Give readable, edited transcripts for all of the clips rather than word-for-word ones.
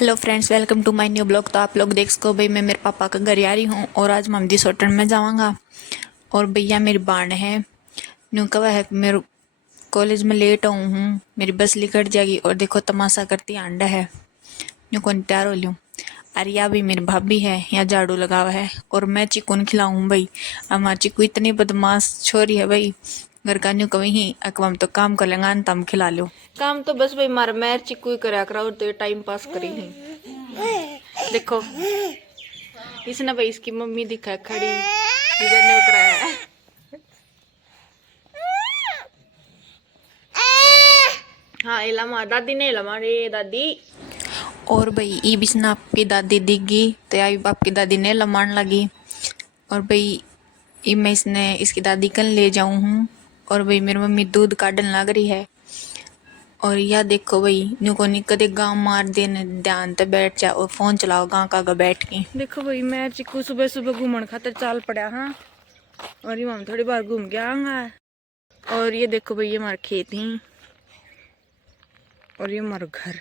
Hello friends, welcome to my new blog. तो आप लोग देख सको भाई, मैं मेरे पापा का घर आ रही हूँ और आज ममदी सोटन में जाऊँगा। और भैया मेरी बाण है न्यू कवा है, मेरे कॉलेज में लेट आऊँ हूँ, मेरी बस लिकट जाएगी। और देखो तमाशा करती अंडा है न्यू कौन तैयार हो लूँ। अरे या भी मेरी भाभी है यहाँ झाड़ू लगा हुआ है और मैं चिकन खिलाऊँ भाई। हमारी चिकू इतनी बदमाश छोरी है भाई, घर का न्यू कभी ही अकवम तो काम कर लेंगा न तम खिला लो। काम तो बस भाई मार मैं चिकू ही करा करा और तो टाइम पास करी ही। देखो इसने भाई इसकी मम्मी दिखा खड़ी इधर नहीं उतरा है। हाँ इलामा दादी ने इलामा रे दादी। और भाई ई बिसना आपकी दादी दिखगी तो आई आपकी दादी ने लमाण लगी। और भाई ई मैं इसने इसकी दादी कल ले जाऊं हूँ। और भाई मेरी मम्मी दूध काटन लग रही है। और यह देखो भाई न्यू को नहीं कदे गाँव मार देने ध्यान ते बैठ जा और फोन चलाओ गाँव का बैठ के। देखो भाई मैं चिक्कू सुबह सुबह घूमन खातर चाल पड़ा हाँ। और ये हम थोड़ी बार घूम के आऊंगा। और ये देखो भाई ये हमारे खेत ही और ये हमारा घर।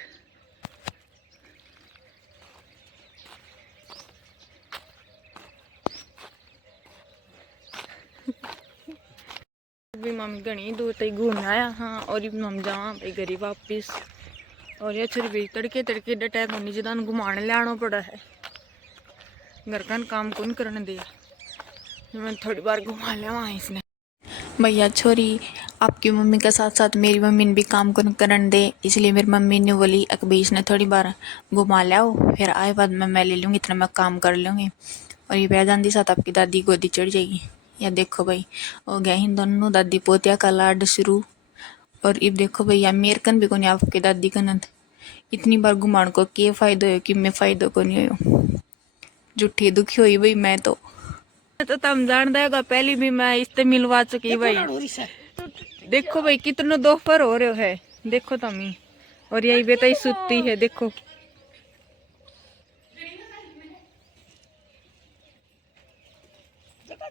भी मम्मी घनी दूर तक घूम आया हाँ। और ये मम जावा भाई घरी वापिस। और ये छर भी तड़के तड़के डटा को जिदान घुमाने लाना पड़ा है, घर का काम कौन करने दे। मैं थोड़ी बार घुमा लिया वहाँ इसने। भैया छोरी आपकी मम्मी के साथ साथ मेरी मम्मी ने भी काम कौन करने दे, इसलिए मेरी मम्मी ने बोली अकबी इसने थोड़ी बार घुमा लियाओ, फिर आए बाद में मैं ले लूँगी, इतना मैं काम कर लूँगी। और ये बैजान दी साथ आपकी दादी गोदी चढ़ जाएगी। या देखो भाई हो गया इन दोनों दादी पोतिया का लाड शुरू। और अब देखो भैया मेरे कन भी को नहीं आपकी दादी कन इतनी बार घुमाण को क्या फायदा हो कि मैं फायदो को नहीं हो झूठी दुखी हुई भाई मैं तो तम जान देगा पहली भी मैं इससे मिलवा चुकी भाई। देखो भाई कितना दोपहर हो रहे है देखो तम ही। और यही बेटा ही सुती है देखो।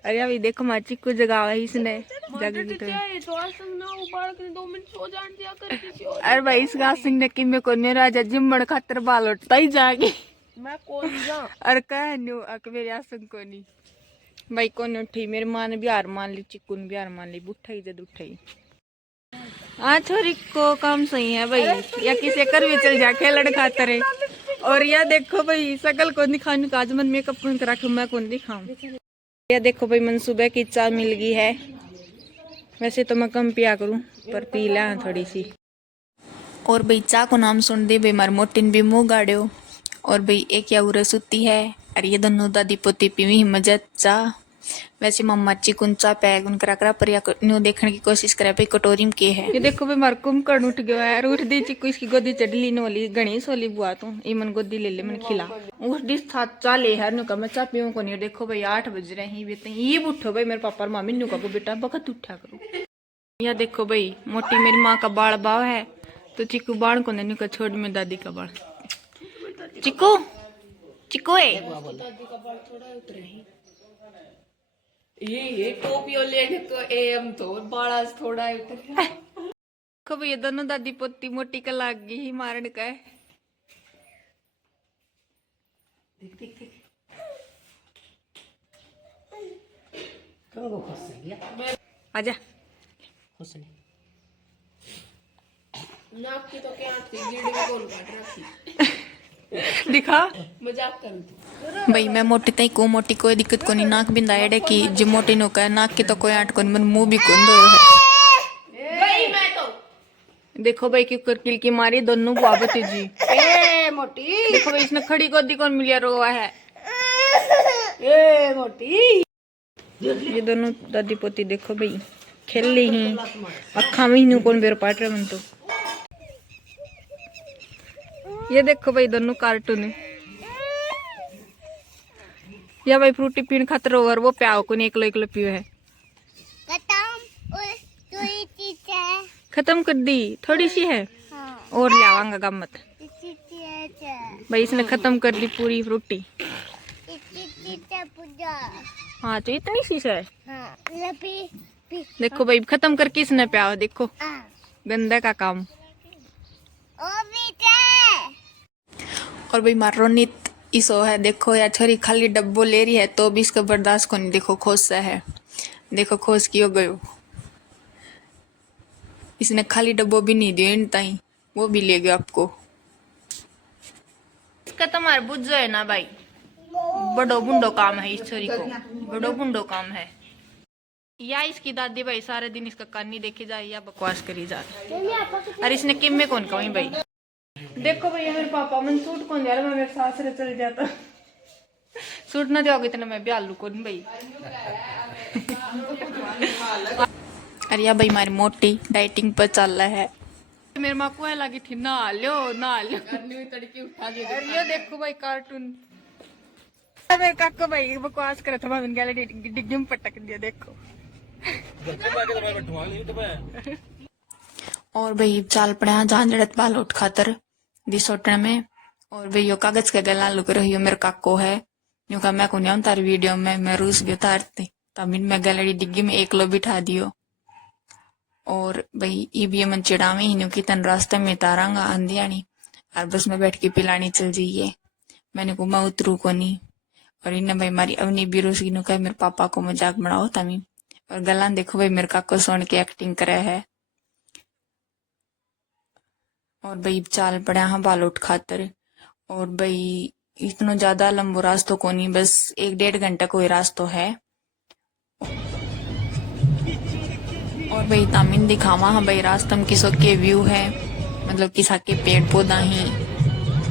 अरे अभी देखो माची को जगा है इसने जगह तो। अरे भाई इस सिंह ने कि मैं को राजा जिम्मन खातर बाल उठता ही जाके मैं कौन जा। अरे कह न्यू अक मेरे आसन को नहीं भाई कौन उठी, मेरी माँ ने भी हार मान ली, चिक्कू ने भी हार मान ली, बुठा ही जद उठाई। हाँ छोरी को काम सही है भाई, या किसी कर भी चल जा खेलन खातर है। और यह देखो भाई सकल को दिखाने का आज मन मेकअप कौन करा के मैं कौन दिखाऊं। यह देखो भाई मन सुबह की चाय मिल गई है, वैसे तो मैं कम पिया करूं पर पी ला थोड़ी सी। और भाई चाय को नाम सुन दे भाई मार मोटिन भी मुंह गाड़ो। और भाई एक या उरे सुती है और ये दोनों दादी पोती पीवी मजा चा। वैसे मम्मा चिकुन चा पैग उन करा करा पर या न्यू देखने की कोशिश करे भाई कटोरी में के है। ये देखो भाई मार कुंभकर्ण उठ गया है, उठ दी चिकू इसकी गोदी चढ़ली नोली घनी सोली बुआ तू ई मन गोदी ले मन खिला उठ दी था चाले है नु का मैं चा पीऊं को नहीं। देखो भाई 8 बज रहे हैं बेटे ये उठो भाई मेरे पापा और मम्मी नु का बेटा बखत उठा करो। यह देखो भाई मोटी मेरी माँ का बाल बाव है तो चिकू बाण को नहीं का छोड़ में दादी का बाल। चिकू चिकू ये टोपियो लेने को एम तो बड़ा थोड़ा देखो भैया दोनों दादी पोती मोटी का लाग गई ही मारने का है। देख देख देख कहाँ फंस गया आजा खुश नहीं नाक की तो क्या थी गिरडी में गोल काट रखी दिखा मजाक कर भाई मैं मोटी तई को मोटी कोई दिक्कत को नहीं, नाक बिंदा एडे की जो मोटी नो का नाक की तो कोई आट को मन मुंह भी कौन दो है भाई मैं तो देखो भाई क्यों कर किल की मारी दोनों बाबत जी ए मोटी देखो भाई इसने खड़ी गोदी कौन मिलिया रोवा है। ए मोटी ये दोनों दादी पोती देखो भाई खेल ली ही अखा में ही कौन बेर पाट रहे मन तो। ये देखो भाई दोनों कार्टून है या भाई फ्रूटी पीने खातर ओवर वो प्याओ को एकलो एकलो पियो है खत्म कर दी थोड़ी सी है और ले आवांगा गम्मत। भाई इसने खत्म कर दी पूरी फ्रूटी। हाँ तो इतनी सी है देखो भाई खत्म करके इसने प्याओ देखो गंदा का काम। और भाई मारो नित इसो है, देखो यार छोरी खाली डब्बो ले रही है तो भी इसका बर्दाश्त को नहीं, देखो खोस सा है, देखो खोस क्यों गयो, इसने खाली डब्बो भी नहीं दियो इन ताई, वो भी ले गयो आपको। इसका तुम्हारा बुझो है ना भाई, बड़ो बुंडो काम है इस छोरी को, बड़ो बुंडो काम है। या इसकी दादी भाई सारे दिन इसका कान नहीं देखे जाए या बकवास करी जाए, अरे इसने किम में कौन कहूँ भाई। देखो भैया मेरे पापा मन सूट कौन दे रहा, मैं मेरे सासरे चल जाता, सूट ना दोगे इतना मैं ब्याह लू कौन भाई। अरे या भाई हमारी मोटी डाइटिंग पर चल रहा है, मेरे माँ को लगी थी नहा लो तड़के उठा के अरे ये देखो भाई कार्टून, मेरे काको भाई बकवास करे था, मैं गैलरी डिग्गी में पटक दिया देखो। और भाई चाल पड़ा झांझड़त बाल उठ खातर दिसोटने में, और भाई यो कागज के गला लुक रही हो मेरे काको है, यूं का मैं को नहीं तार वीडियो में मैं रूस गयो तारती तमिन में गैलरी डिग्गी में एक लो बिठा दियो। और भाई ये मन चिड़ावे ही की तन रास्ते में तारांगा आंधियानी और बस में बैठ के पिलानी चल जाइए, मैंने को मैं उतरू को नहीं। और इन्हें भाई मारी अवनी बिरोसी नु कहे मेरे पापा को मजाक बनाओ तमी, और गला देखो भाई मेरे काको सुन के एक्टिंग करे है। और भाई चाल पड़ा हाँ बाल उठ खातर, और भाई इतना ज्यादा लंबो रास्तो को नहीं, बस 1-1.5 घंटा कोई रास्तो है। और भाई तामिन दिखावा हाँ भाई रास्ता में किसो के व्यू है, मतलब किसा के पेड़ पौधा ही,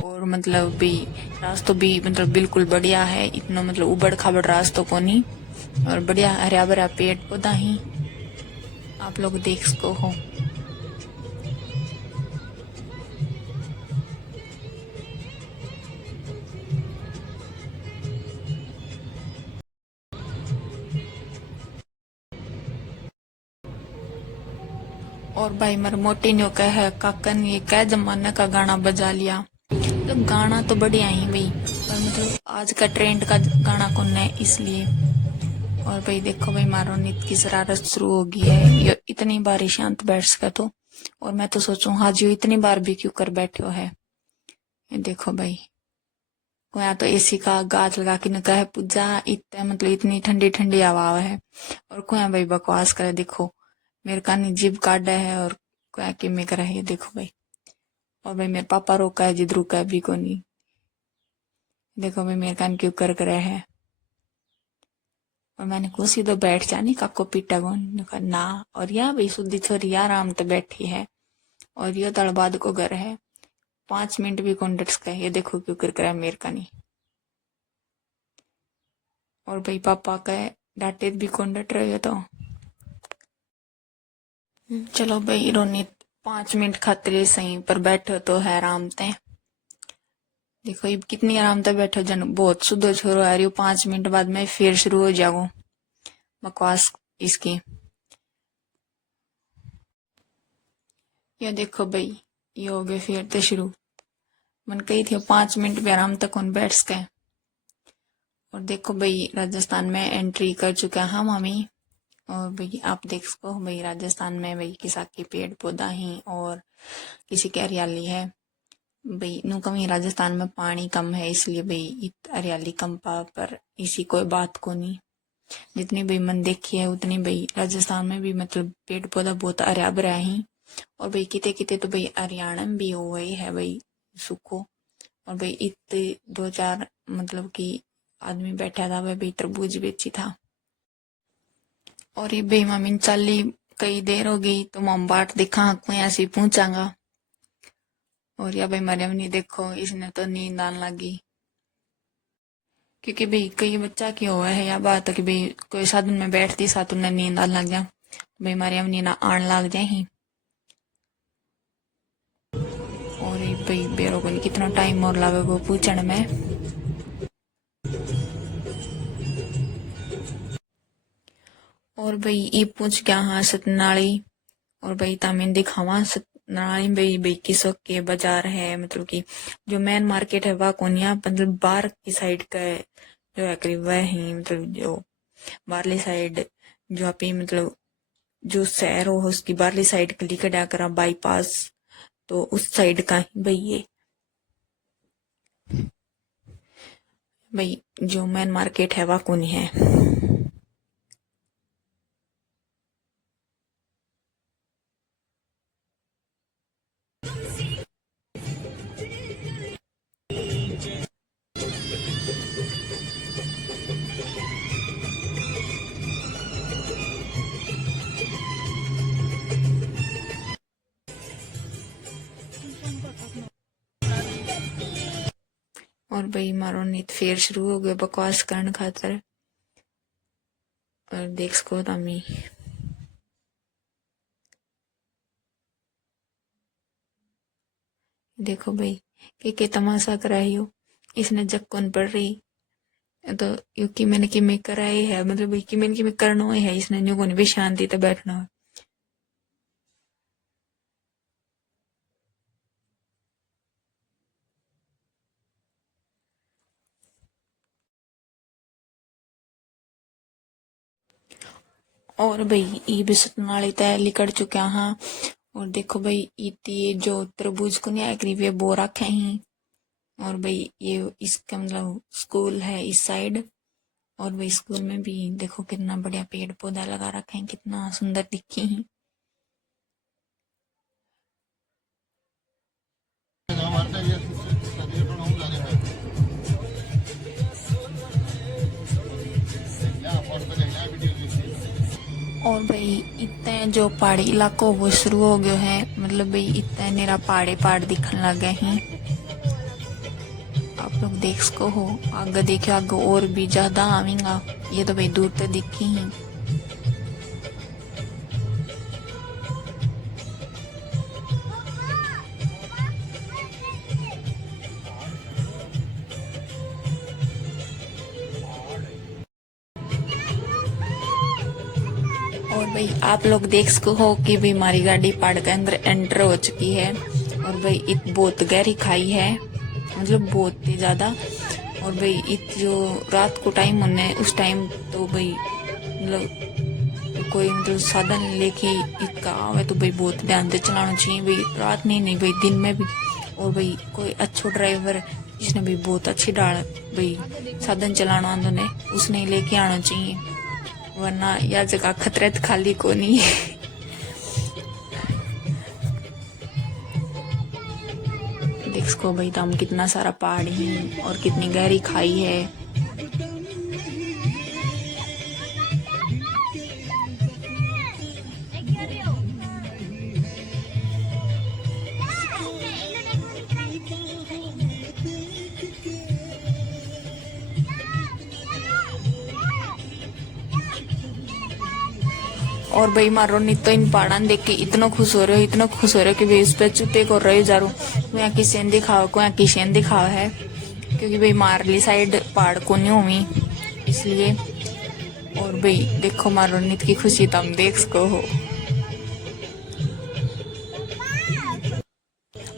और मतलब भी रास्तो भी मतलब बिल्कुल बढ़िया है, इतना मतलब उबड़ खाबड़ रास्तों को नहीं, और बढ़िया हरा भरा पेड़ पौधा ही आप लोग देख सको हो। और भाई मेरे मोटी ने कहा काकन ये क्या जमाने का गाना बजा लिया, तो गाना तो बढ़िया ही भाई, पर मतलब आज का ट्रेंड का गाना कौन है इसलिए। और भाई देखो भाई मारो नित की शरारत शुरू हो गई है, ये इतनी बार शांत बैठ सका तो, और मैं तो सोचूं हाजी इतनी बार भी क्यों कर बैठे हो है। ये देखो भाई कोई तो एसी का गाज लगा के न कहे पूजा इतना मतलब इतनी ठंडी ठंडी हवा है, और कोई भाई बकवास करे, देखो मेरे कानी जीभ काटा है और कोई कि में करा है देखो भाई। और भाई मेरे पापा रोका है जिद रुका है भी को नहीं, देखो भाई मेरे कान क्यों कर रहे है। और मैंने को सीधो बैठ जानी काको पीटा गोन ना, और या भाई सुधी छोरी आराम तो बैठी है, और ये तड़बाद को घर है 5 मिनट भी कौन डट सका, ये देखो क्यों कर रहा है मेरे का नहीं। और भाई पापा का डांटे भी कौन डट रहे हो तो चलो भाई रोनित 5 मिनट खातिर सही पर बैठो तो है आराम ते, देखो ये कितनी आराम से बैठो जन बहुत सुधो छोरो आ रही हो, 5 मिनट बाद में फिर शुरू हो जाऊं बकवास इसकी। ये देखो भाई ये हो गए फिर तो शुरू, मन कही थी 5 मिनट भी आराम तक कौन बैठ सके। और देखो भाई राजस्थान में एंट्री कर चुका है मामी, और भाई आप देख सको भाई राजस्थान में भाई किसा के पेड़ पौधा ही और किसी की हरियाली है भाई, नु कमी राजस्थान में पानी कम है इसलिए भाई हरियाली कम पा, पर इसी कोई बात को नहीं, जितनी भाई मन देखी है उतनी भाई राजस्थान में भी मतलब पेड़ पौधा बहुत हरा भरा ही। और भाई किते किते तो भाई हरियाणा में भी हो गई है भाई सुखो, और भाई इतने 2-4 मतलब कि आदमी बैठा था भाई तरबूज बेची था। और ये भाई मामी चाली कई देर हो गई तो मम बाट दिखा कोई ऐसी पूछांगा। और या भाई मरियम नहीं देखो इसने तो नींद आने लगी, क्योंकि भाई कई बच्चा की हुआ है या बात है कि भाई कोई साधन में बैठती साथ उन्हें नींद आने लग जा, भाई मरियम नींद आने लग जाए ही। और ये भाई बेरो को कितना टाइम और लगेगा पूछने में। और भाई ये पूछ क्या हाँ सतनाली, और भाई तामिन दिखावा सतनाली भाई भाई किसो के बाजार है, मतलब कि जो मेन मार्केट है वह कोनिया मतलब बाहर की साइड का है जो है करीब वह ही, मतलब जो बाहरली साइड जो आप मतलब जो शहर हो उसकी बाहरली साइड गली कटा करा बाईपास, तो उस साइड का ही भाई ये। भाई जो मेन मार्केट है वह कौन है। और भाई मारो नित फेर शुरू हो गयो बकवास करने खातर। और देख सको तमी देखो भाई के तमाशा कराई हो इसने जक्कन पड़ रही तो यू कि मैं कराई है मतलब भाई कि मैं करना है इसने न्यू को भी शांति से बैठना है। और भाई ये भी सतनाली तैयारी कर चुका हाँ। और देखो भाई इतनी जो तरबूज को नहीं आकरी वे बो रखे हैं। और भाई ये इसका मतलब स्कूल है इस साइड। और भाई स्कूल में भी देखो कितना बढ़िया पेड़ पौधा लगा रखे हैं कितना सुंदर दिखे हैं। और भाई इतने जो पहाड़ी इलाको वो शुरू हो गयो है मतलब भाई इतने नेरा पहाड़ दिखने लग गए हैं। आप लोग देख सको हो आगे देखो आगे और भी ज्यादा आवेंगा ये तो भाई दूर तक दिखी ही। और भाई आप लोग देख सको हो कि भाई हमारी गाड़ी पहाड़ के अंदर एंटर हो चुकी है। और भाई इत बहुत गहरी खाई है मतलब बहुत ही ज्यादा। और भाई इत जो रात को टाइम होने उस टाइम तो भाई मतलब कोई मतलब साधन लेके इसका आवे तो भाई बहुत ध्यान से चलाना चाहिए भाई रात नहीं भाई दिन में भी। और भाई कोई अच्छा ड्राइवर जिसने भी बहुत अच्छी डाल भाई साधन चलाना आंदो ने उसने लेके आना चाहिए वरना यह जगह खतरे खाली को नहीं है। देख सको भाई तुम कितना सारा पहाड़ है और कितनी गहरी खाई है। और भाई मारो नहीं तो इन पहाड़ा देख के इतना खुश हो रहे हो इतना खुश हो रहे हो कि भाई इस पे चुते को रहे जा रू को यहाँ किसी ने दिखाओ को यहाँ किसी ने दिखाओ है क्योंकि भाई मारली साइड पहाड़ को नहीं हुई इसलिए। और भाई देखो मारो नित की खुशी तुम देख सको हो।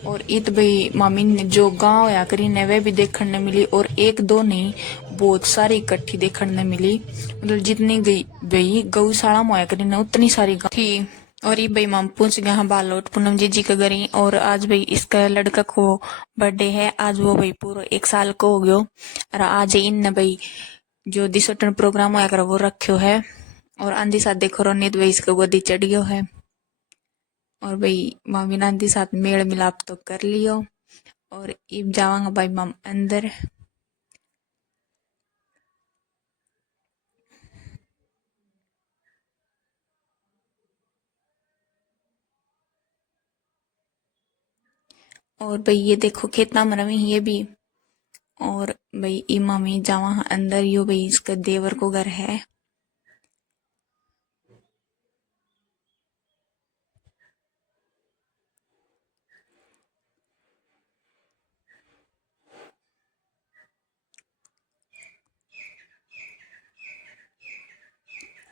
और इत भाई मामी ने जो गांव होया करी ने वे भी देखने ने मिली और एक दो नहीं बहुत सारी इकट्ठी देखने ने मिली मतलब जितनी गई भाई गौशाला में होया करी ने उतनी सारी थी। और ये भाई माम पूछ गया हाँ बालोट पूनम जी का गरी और आज भाई इसका लड़का को बर्थडे है आज वो भाई पूरा 1 साल को हो गयो। और आज इन भाई जो दिसोटन प्रोग्राम होया कर वो रखो है। और आंधी साथ देखो रोनित भाई इसका गोदी चढ़ गयो है। और भाई मामी नानी साथ मेल मिलाप तो कर लियो। और इब जावांगा भाई माम अंदर। और भाई ये देखो कितना मरवी ये भी। और भाई ई मामी जावा अंदर यो भाई इसका देवर को घर है।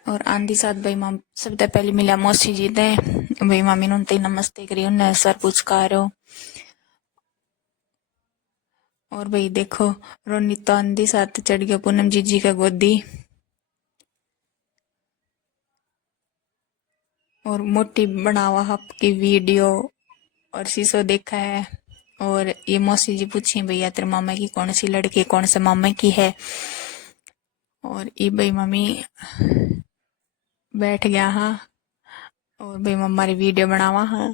और आंधी साथ भाई माम सबसे पहले मिला मौसी जी दे भाई मामी ने नमस्ते करी उन्हें सर पुचकारो। और भाई देखो रोनित तो आंधी साथ चढ़ गया पूनम जी का गोदी। और मोटी बनावा हप की वीडियो और शीशो देखा है। और ये मौसी जी पूछी भैया तेरे मामा की कौन सी लड़की कौन से मामा की है। और ये भाई मम्मी बैठ गया हाँ और भाई मम्मा री वीडियो बनावा हाँ।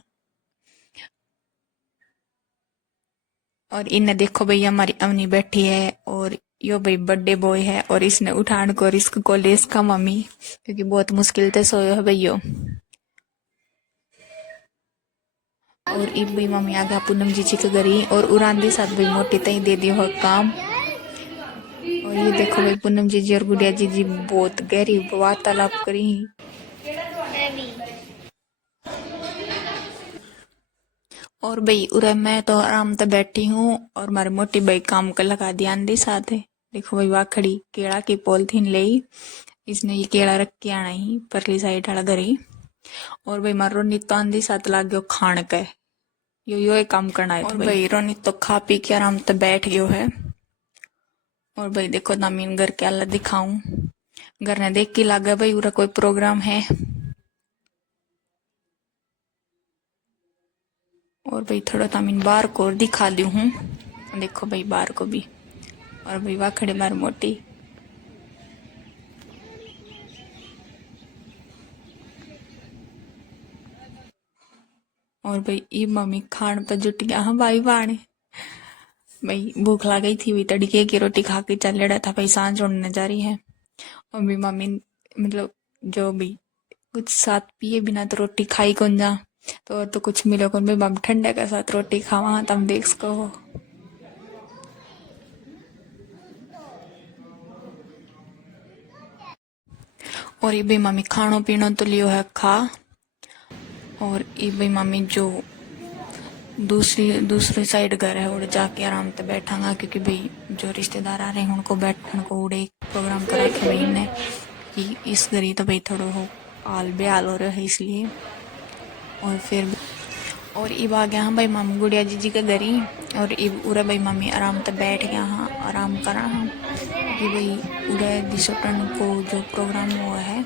और इन्हें देखो भैया हमारी अवनी बैठी है और यो भाई बर्थडे बॉय है और इसने उठान को रिस्क को ले इसका मम्मी क्योंकि बहुत मुश्किल से सोयो है भैया। और इब भाई मम्मी आ गया पूनम जी के घरी और उरांदी साथ भाई मोटी तई दे दियो है काम। और ये देखो भाई पूनम जी और गुड़िया जी बहुत गहरी वार्तालाप करी। और भाई उरे मैं तो आराम से बैठी हूँ और मारे मोटी भाई काम कर लगा दिया आंधी साथ है। देखो भाई वाह खड़ी केड़ा की पॉलिथीन ले इसने ये केड़ा रख के आना ही परली साइड वाला घरी। और भाई मारो रोनित तो आंधी साथ लाग गयो खान के यो एक काम करना है। और भाई रोनित तो खा पी के आराम से बैठ गयो है। और भाई देखो नामीन घर के अल्लाह दिखाऊं घर ने देख के लागे भाई उरा कोई प्रोग्राम है। और भाई थोड़ा तामीन बार को और दिखा दी हूँ देखो भाई बार को भी। और भाई वाह खड़े मार मोटी। और भाई ये मम्मी खान पर जुट गया हाँ भाई बाण भाई भूख लग गई थी भाई तड़के की रोटी खा के चल रहा था भाई सांझ होने जा रही है। और भी मम्मी मतलब जो भी कुछ साथ पिए बिना तो रोटी खाई कौन जा तो कुछ मिलो कौन भाई मम्मी ठंडे के साथ रोटी खावा तुम देख सको हो। और ये भी मम्मी खानो पीनो तो लियो है खा। और ये भी मम्मी जो दूसरी साइड घर है उड़े जाके आराम से बैठांगा क्योंकि भाई जो रिश्तेदार आ रहे हैं उनको बैठने को उड़े प्रोग्राम करा के भाई ने कि इस घरी तो भाई थोड़ा हो आल बेहाल हो रहा है इसलिए। और फिर और इब आ गया हाँ भाई मामी गुड़िया जी के घरी और इब उरा भाई मम्मी आराम से बैठ गया हाँ आराम करा हाँ कि भाई उरा दिशोटन को जो प्रोग्राम हुआ है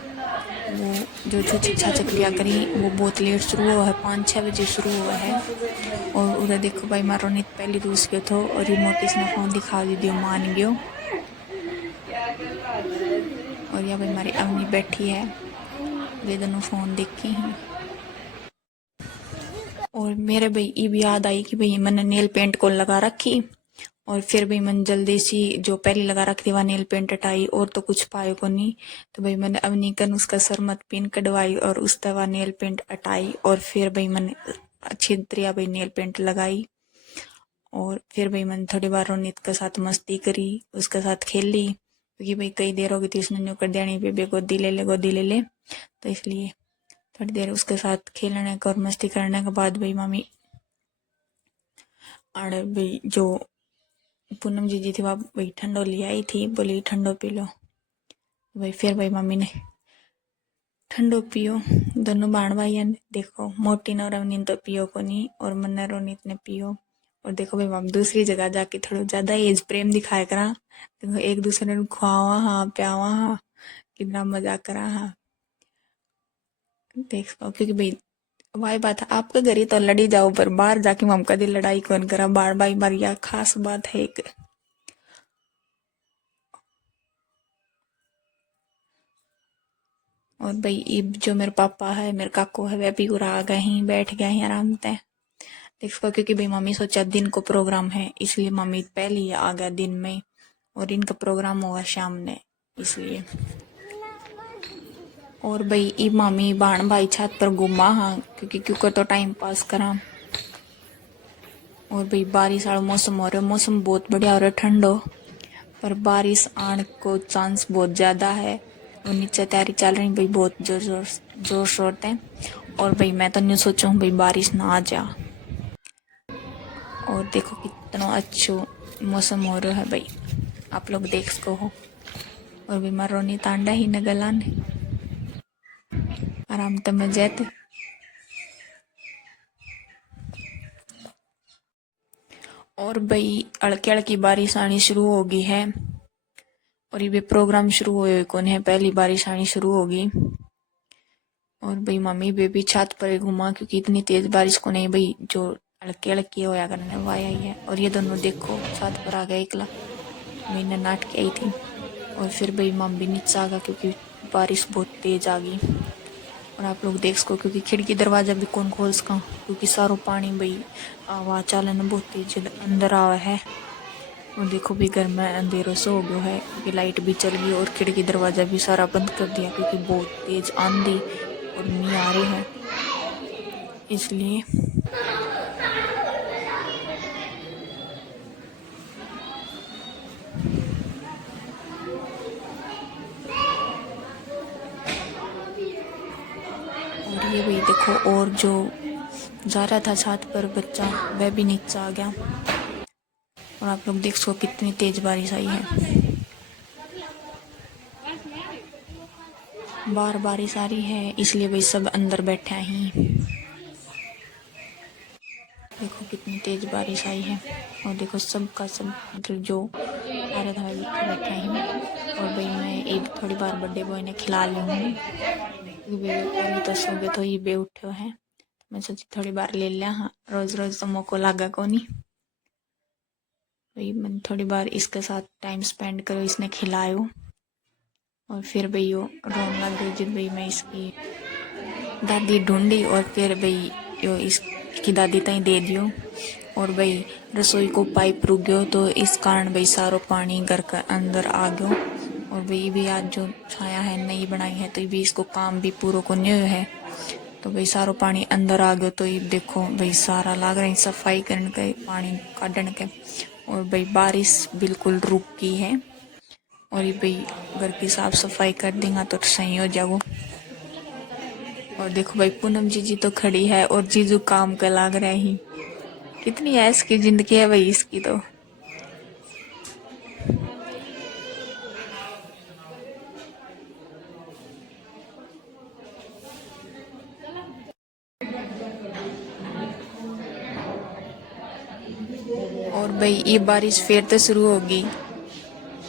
वो जो शिक्षा चक्रिया करी वो बहुत लेट शुरू हुआ है 5-6 बजे शुरू हुआ है। और उधर देखो भाई मारो नित पहले रूस गयो थो और रिमोट ने फोन दिखा दियो मान गयो। और यहाँ भाई हमारी अवनी बैठी है वे दोनों फोन देखे ही। और मेरे भाई ये भी याद आई कि भाई मैंने नेल पेंट को लगा रखी और फिर भाई मैंने जल्दी सी जो पहले लगा रखी थी वह नेल पेंट हटाई और तो कुछ पाए को नहीं। तो भाई मैंने अवनी कन उसका सरमत पिन कटवाई और उस तरह नेल पेंट हटाई और फिर भाई मैंने अच्छी तरह भाई नेल पेंट लगाई। और फिर भाई मैंने थोड़ी बार रोनित के साथ मस्ती करी उसके साथ खेल ली क्योंकि भाई कई देर हो गई थी उसने न्यू कर दिया बेबे गोदी ले ले तो इसलिए थोड़ी देर उसके साथ खेलने का और मस्ती करने के बाद भाई मम्मी और भाई जो पूनम जी थी वह भाई ठंडो ले आई थी बोली ठंडो पी लो भाई फिर भाई मम्मी ने ठंडो पियो दोनों बाण भाई ने देखो मोटी ने रवनी तो पियो को नहीं और मन्ना रोनित ने पियो। और देखो भाई मम्मी दूसरी जगह जाके थोड़ा ज्यादा एज प्रेम दिखाया करा देखो एक दूसरे ने खुआवा हाँ प्यावा हाँ कितना मजाक करा हाँ देख सको क्योंकि भाई वही बात है आपके घर ही तो लड़ी जाओ पर बाहर जाके हम कभी लड़ाई कौन करा बार बाई बार यह खास बात है एक। और भाई ये जो मेरे पापा है मेरे काकू है वह भी उरा आ गए ही बैठ गए हैं आराम से देखो क्योंकि भाई मम्मी सोचा दिन को प्रोग्राम है इसलिए मम्मी पहले ही आ गया दिन में और इनका प्रोग्राम हुआ शाम ने इसलिए। और भाई ई मामी बाण भाई छत पर घूमा हाँ क्योंकि तो टाइम पास करा। और भाई बारिश वाला मौसम हो रहा है मौसम बहुत बढ़िया हो रहा है ठंडो पर बारिश आने को चांस बहुत ज़्यादा है और नीचे तैयारी चल रही भाई बहुत जोर शोर है। और भाई मैं तो नहीं सोचूं भाई बारिश ना आ जा। और देखो कितना अच्छा मौसम हो रहा है भाई आप लोग देख सको हो। और भी रोनी तांडा ही न गलान आराम तो मजे थे। और भाई अड़के अड़की बारिश आनी शुरू हो गई है और ये प्रोग्राम शुरू हुए कौन है पहली बारिश आनी शुरू होगी। और भाई मम्मी बेबी छत पर घुमा क्योंकि इतनी तेज बारिश को नहीं भाई जो हल्की हल्की होया करने वाई आई है। और ये दोनों देखो छत पर आ गया एकला, मैंने नाट के आई थी। और फिर भाई मम भी नीचे आ गया क्योंकि बारिश बहुत तेज आ गई। और आप लोग देख सको क्योंकि खिड़की दरवाजा भी कौन खोल सका क्योंकि सारो पानी भाई आवा चालन बहुत तेज अंदर आवा है। और देखो भी घर में अंधेरों से हो गया है क्योंकि लाइट भी चल गई और खिड़की दरवाजा भी सारा बंद कर दिया क्योंकि बहुत तेज आंधी और मी आ रही है इसलिए। और ये भाई देखो और जो जा रहा था छत पर बच्चा वह भी नीचे आ गया। और आप लोग देख सको कितनी तेज बारिश आई है। बार बारिश आ रही है इसलिए भाई सब अंदर बैठे ही। देखो कितनी तेज बारिश आई है। और देखो सब का सब मतलब जो आ रहा था बैठे ही। और भाई मैं एक थोड़ी बार बर्थडे बॉय ने खिला लूँगी क्योंकि तो सो गए तो ये बे उठे हैं। मैं सोची थोड़ी बार ले लिया। हाँ रोज रोज तो मौको लगा को नहीं भाई मैंने थोड़ी बार इसके साथ टाइम स्पेंड करो इसने खिलायो। और फिर भाई यो रोन लग गई जिद भाई मैं इसकी दादी ढूंढी और फिर भाई यो इसकी दादी तई दे दियो। और भाई रसोई को पाइप रुक गयो तो इस कारण भाई सारो पानी घर का अंदर आ गयो। और भाई भी आज जो छाया है नई बनाई है तो भी इसको काम भी पूरा को नहीं है तो भाई सारो पानी अंदर आ गयो। तो ये देखो भाई सारा लाग रहा है सफाई करने के पानी काटने के। और भाई बारिश बिल्कुल रुक गई है और ये भाई घर की साफ सफाई कर देगा तो सही हो जाओ। और देखो भाई पूनम जीजी तो खड़ी है और जीजू काम का लाग रहा ही। कितनी ऐश की जिंदगी है भाई इसकी तो। और भाई ये बारिश फिर तो शुरू होगी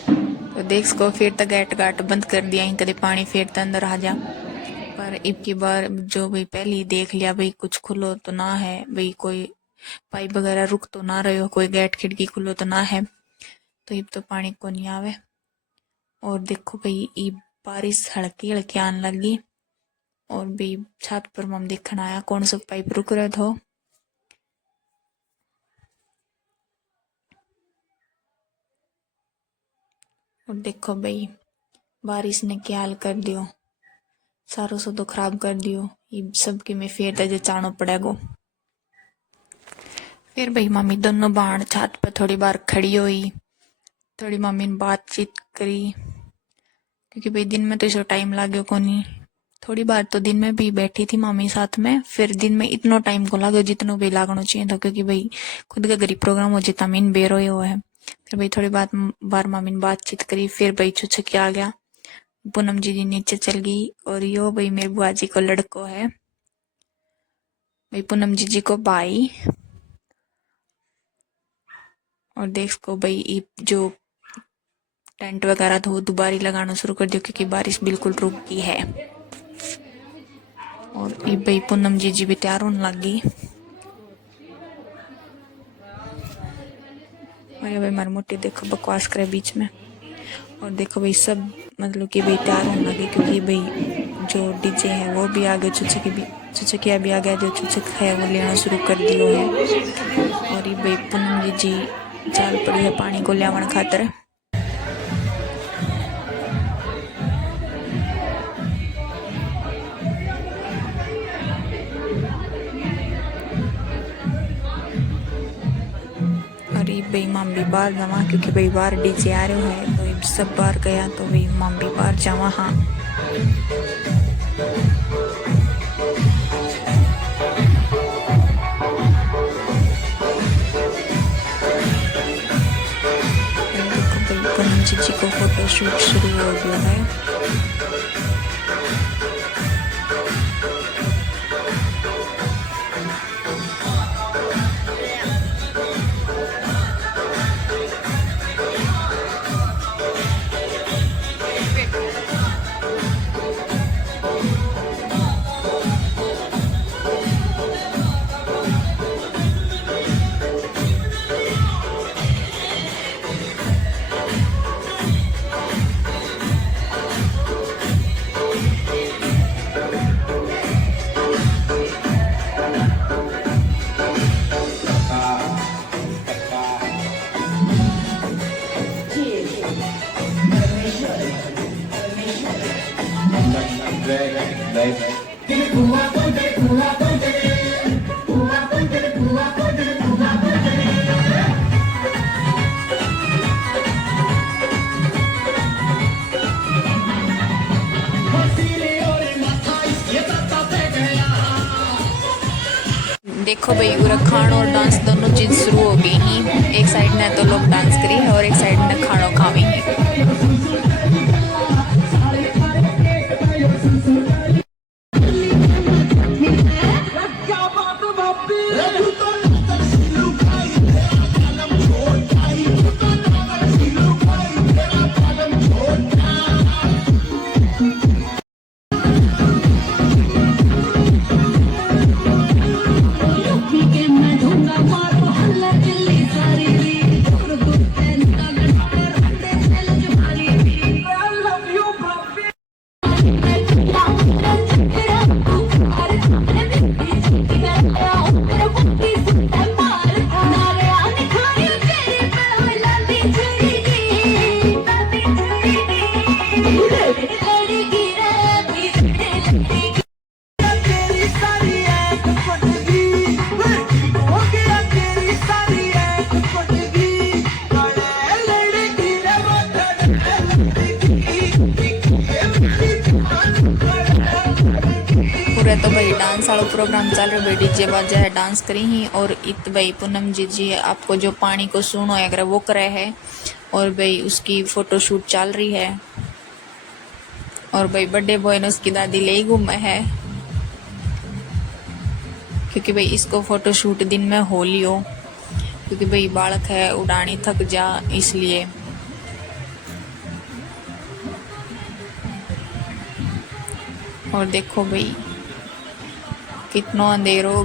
तो देख सको फिर तो गेट गाट बंद कर दिया कदे पानी फिर तो अंदर आ जा। पर अब की बार जो भाई पहले देख लिया भाई कुछ खुलो तो ना है भाई कोई पाइप वगैरह रुक तो ना रहे हो कोई गेट खिड़की खुलो तो ना है तो अब तो पानी को नहीं आवे। और देखो भाई ये बारिश हल्की हल्की आने लगी। और भाई छत पर मम देखने आया कौन सा पाइप रुक रहा था। और देखो भाई बारिश ने क्या हाल कर दियो सारो सो तो खराब कर दियो। ये सबके में फिर तजे चाणो पड़ेगो। फिर भाई मम्मी दोनों बाण छत पर थोड़ी बार खड़ी हुई थोड़ी मम्मी ने बातचीत करी क्योंकि भाई दिन में तो इसे टाइम लागो को नहीं। थोड़ी बार तो दिन में भी बैठी थी मम्मी साथ में फिर दिन में इतना टाइम को लागो जितना भी लागना चाहिए था क्योंकि भाई खुद का गरीब प्रोग्राम हो जितना मीन बेर हो है। फिर भाई थोड़ी बार मम्मी ने बातचीत करी फिर भाई छुछक आ गया। पूनम जी नीचे चल गई और यो भाई मेरे बुआ जी को लड़को है भाई पूनम जी को भाई। और देख को भाई जो टेंट वगैरह था वो दोबारा लगाना शुरू कर दिया क्योंकि बारिश बिल्कुल रुक गई है। और ये भाई पूनम जी भी तैयार होने लग गई। और ये भाई मारी मोटी देखो बकवास करे बीच में। और देखो भाई सब मतलब कि भाई तैयार होने लगे क्योंकि भाई जो डीजे है वो भी आ गए चुचकिया भी आ गया जो चुचक है वो लेना शुरू कर दियो है। और ये भाई पूनम जी चाल पड़ी है पानी को लियावन खातर। और ये भाई माम भी बाहर जावा क्योंकि भाई बाहर डीजे आ रहे है तो सब बाहर गया तो भाई माम भी बाहर जावा। हाँ पूनम जी को फोटो शूट शुरू हो गया है। देखो भाई पूरा खाना और डांस दोनों चीज शुरू हो गई ही। एक साइड ने तो लोग डांस करी है और एक साइड ने खाना खावी है। तो भाई डांस वाला प्रोग्राम चल रहा है, डीजे बाजा है, डांस करी ही। और इत भाई पूनम जी आपको जो पानी को सुनो अगर वो करे है और भाई उसकी फोटोशूट चल रही है। और भाई बर्थडे बॉय ने उसकी दादी ले घूमे है क्योंकि भाई इसको फोटोशूट दिन में हो लियो, क्योंकि भाई बालक है उड़ानी थक जा इसलिए। और देखो भाई कितना अंधेर हो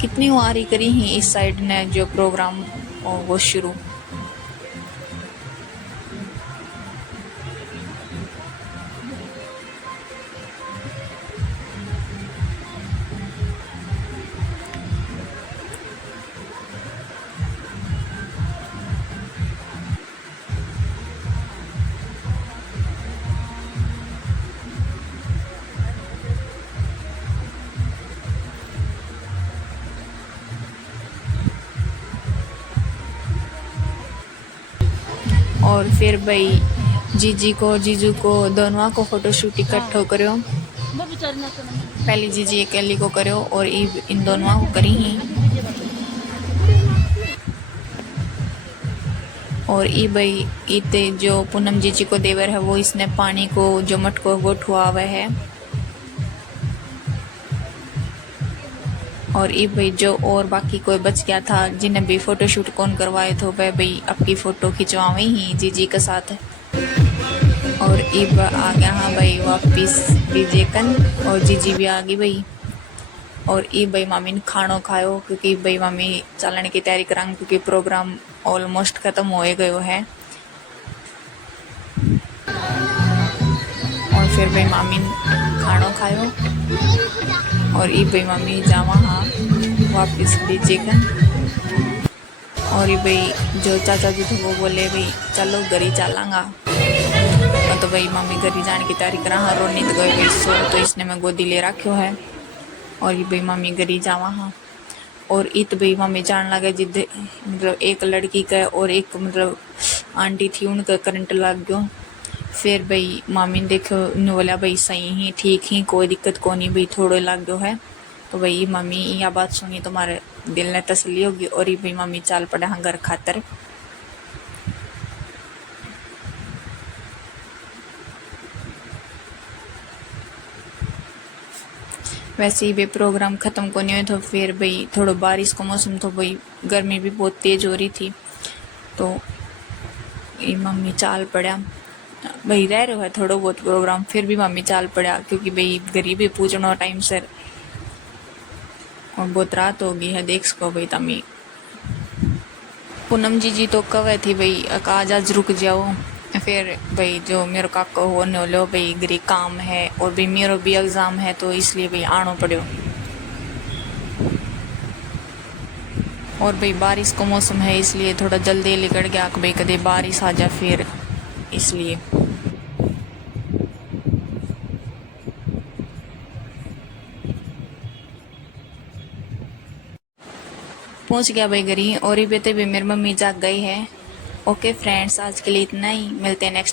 कितनी वारी करी ही इस साइड ने जो प्रोग्राम वो शुरू। और फिर भाई जीजू को दोनों को फोटोशूट इकट्ठो करो। पहले जीजी अकेली को करो और इन दोनों को करी ही। और ई भाई इते जो पूनम जीजी को देवर है वो इसने पानी को जो मटको वो ठुआ हुआ है। और ये भाई जो और बाकी कोई बच गया था जिन्हें भी फोटोशूट कौन करवाए थे वह भाई आपकी फोटो खिंचवावे ही जीजी के साथ। और इब आ गया हाँ भाई वापिस डीजे कन और जीजी भी आ गई भाई। और ई भाई मामी ने खानो खायो क्योंकि भाई मामी चलने की तैयारी करांग क्योंकि प्रोग्राम ऑलमोस्ट खत्म हो गयो है। और फिर भाई मामी ने खानो खायो और ई भाई मम्मी जावा हाँ वापिस डीजे का। और ये भाई जो चाचा जी थे वो बोले भाई चलो घरी चलांगा। तो भाई मम्मी घरी जाने की तैयारी करा हाँ। रोनी तो गए भाई सो तो इसने मैं गोदी ले रखो है। और ये भाई मम्मी घरी जावा हाँ। और इत भाई मम्मी जान लगे जिद मतलब एक लड़की का और एक मतलब आंटी थी उनका करंट लग गयो। फिर भाई मामी ने देखो बोला भाई सही ही ठीक ही कोई दिक्कत को नहीं भाई थोड़े लग गयो है। तो भाई मम्मी यह बात सुनी तुम्हारे दिल ने तसल्ली होगी। और ये भाई मम्मी चाल पड़े हाँ घर खातर। वैसे ही भाई प्रोग्राम खत्म को नहीं हुए तो फिर भाई थोड़ा बारिश का मौसम तो भाई गर्मी भी बहुत तेज हो रही थी। तो ये मम्मी चाल पड़ा भाई रह रहा है थोड़ा बहुत प्रोग्राम फिर भी मम्मी चाल पड़ा क्योंकि भाई गरीबी पूछना टाइम सर। और बहुत रात हो गई है देख सको भाई तमी। पूनम जी तो कवे थी भाई आज रुक जाओ। फिर भाई जो मेरे काका होने लो भाई गरी काम है और भाई मेरा भी एग्जाम है तो इसलिए भाई आना पड़ो। और भाई बारिश का मौसम है इसलिए थोड़ा जल्दी निकल गया कि भाई कदे बारिश आ जा फिर इसलिए। पहुंच गया भाई घर ही, और ये भी मेरी मम्मी जाग गई है। ओके फ्रेंड्स, आज के लिए इतना ही, मिलते हैं नेक्स्ट